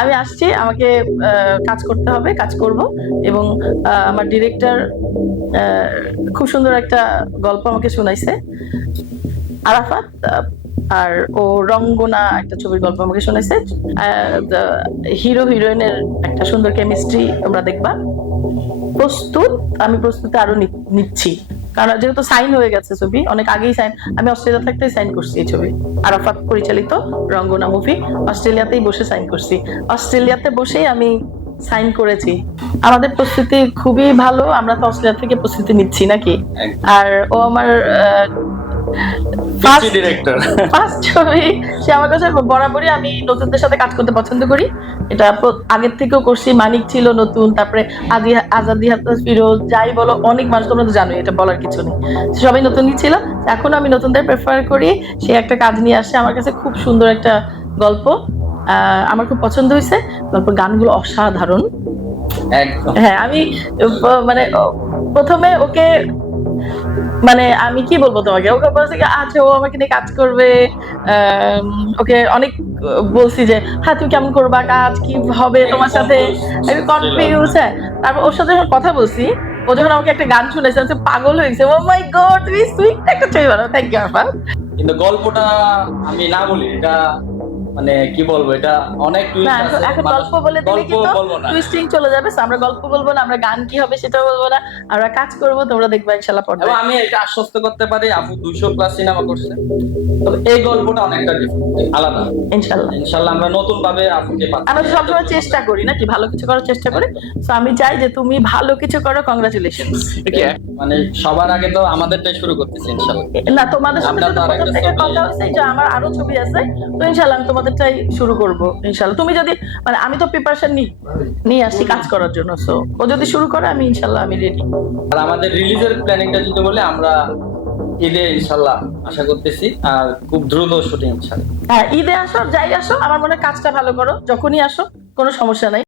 আমি আসছি, আমাকে কাজ করতে হবে, কাজ করব এবং আমার ডিরেক্টর খুব সুন্দর একটা গল্প আমাকে শোনাইছে। আরাফাত আর ও রঙ্গনা একটা ছবির গল্প আমাকে শোনাইছে। হিরো, হিরোইনের একটা সুন্দর কেমিস্ট্রি তোমরা দেখবা। প্রস্তুত, আমি প্রস্তুতি আরও নিচ্ছি। কারণ যেহেতু সাইন হয়ে গেছে ছবি, অনেক আগেই সাইন, আমি অস্ট্রেলিয়া থাকতেই সাইন করছি এই ছবি। আরাফাত পরিচালিত রঙ্গনা মুভি অস্ট্রেলিয়াতেই বসে সাইন করছি। অস্ট্রেলিয়াতে বসেই আমি সাইন করেছি। আমাদের প্রস্তুতি খুবই ভালো আমরা তো অস্ট্রেলিয়া থেকে প্রস্তুতি নিচ্ছি নাকি? আর ও আমার ফার্স্ট ছবি সে আমার কাছে বরাবরই আমি নতুনদের সাথে কাজ করতে পছন্দ করি। এটা আগের থেকেও করছি মানিক ছিল নতুন তারপরে আদি আজাদি হাত্তাস ফিরোজ যাই বলো অনেক মানুষ তোমরা তো জানোই এটা বলার কিছু নেই। সবাই নতুনই ছিল এখন আমি নতুনদের প্রেফার করি সে একটা কাজ নিয়ে আসে আমার কাছে খুব সুন্দর একটা গল্প। আমার খুব পছন্দ হয়েছে। গল্প গানগুলো অসাধারণ। হ্যাঁ আমি মানে প্রথমে ওকে মানে আমি কি বলব তোমাকে? ওকে বলছি কি আচ্ছা ও আমাকে নিয়ে কাজ করবে। ওকে অনেক বলছি যে হ্যাঁ তুমি কেমন করবা? কাজ কি হবে তোমার সাথে? আমি কনফিউজ হ্যাঁ। তারপর ওর সাথে যখন কথা বলছি ও যখন আমাকে একটা গান শুনেছে আমি পাগল হয়েছে ও মাই গড তুমি সুইট একটা ছবি বানাও। থ্যাংক ইউ আপা কিন্তু গল্পটা আমি না বলি এটা মানে কি বলব এটা অনেক। এখন- গল্প বলে দিলে গল্প কি তো বলব না। টুইস্টিং চলে যাবে আমরা গল্প বলব না আমরা গান কি হবে সেটা বলব না। আমরা কাজ করব তোমরা দেখবে ইনশাল্লাহ পড়বে এবং আমি এটা আশ্বস্ত করতে পারি আপু দুইশো প্লাস সিনেমা করছে। তবে এই গল্পটা অনেকটা আলাদা। ইনশাল্লাহ। ইনশাল্লাহ আমরা নতুন ভাবে আপুকে পাচ্ছি। আমরা সবসময় চেষ্টা করি নাকি ভালো কিছু করার চেষ্টা করি? তো আমি চাই যে তুমি ভালো কিছু করো কংগ্রাচুলেশন মানে সবার আগে তো আমাদেরটাই শুরু করতেছি ইনশাল্লাহ। না তোমাদের সাথে কথা হয়েছে যে আমার আরও ছবি আছে তো ইনশাল্লাহ আমি তোমাদেরটাই শুরু করব ইনশাল্লাহ। তুমি যদি মানে আমি তো প্রিপারেশন নিয়ে আসছি কাজ করার জন্য সো ও যদি শুরু করে আমি ইনশাল্লাহ আমি রেডি আর আমাদের রিলিজের প্ল্যানিংটা যদি বলে আমরা ঈদে ইনশাল্লাহ আশা করতেছি আর খুব দ্রুত শুটিং ইনশাল্লাহ। হ্যাঁ ঈদে আসো যাই আসো আমার মনে হয় কাজটা ভালো করো যখনই আসো কোনো সমস্যা নাই।